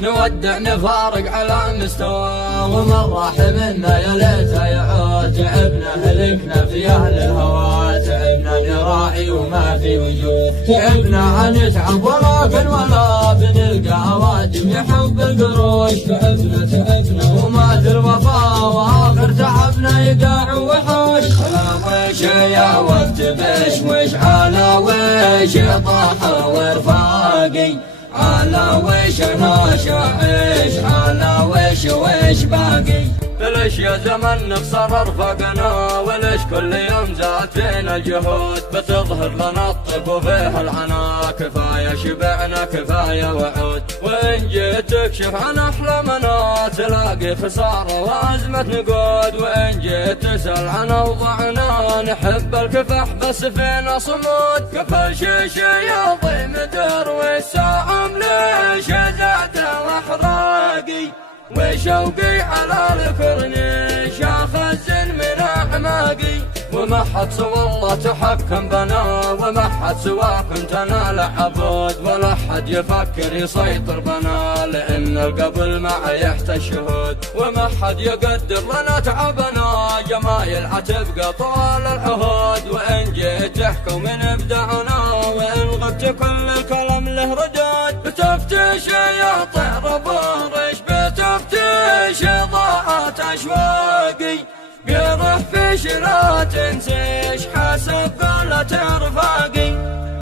نودع نفارق على مستوى، ومن راح منا يا ليته يعود. تعبنا هلكنا في أهل الهوى، تعبنا نراعي وما في وجود. تعبنا نتعب ولكن ولا بنلقى أوادم يحب القروش. تعبنا ومات الوفا، وآخر تعبنا يقع وحوش. على ويش يا وقت بشوش، على ويش طاح ورفاقي، على ويش انا شاعش، على ويش باقي. ليش يا زمن نخسر رفقنا، وليش كل يوم زاد فينا الجهود. بتظهر لنا الطب وفيه العنا، كفاية شبعنا كفاية وعود. وإن جيت تكشف عن أحلامنا، تلاقي خسارة وأزمة نقود. وإن جيت تسأل عن أوضاعنا، نحب الكفاح بس فينا صمود. كفى شي يضي مدر والساعة ليش زعت وأحراقي، وشوقي على الكورنيش أخزن من أعماقي. وما حد سوى الله تحكم بنا، وما حد سواكم تنال عبود. ولا حد يفكر يسيطر بنا، لأن القبل ما يحتاج شهود. وما حد يقدر لنا تعبنا، جمايل عتبقى طوال العهود. وإن جيت تحكم من إبداعنا، وإن غبت كل الكلام له ردود. بتفتش يا طير بورش، بتفتش ضاعت أشواقي. قرح فيش لا تنسيش، حسب قولة رفاقي.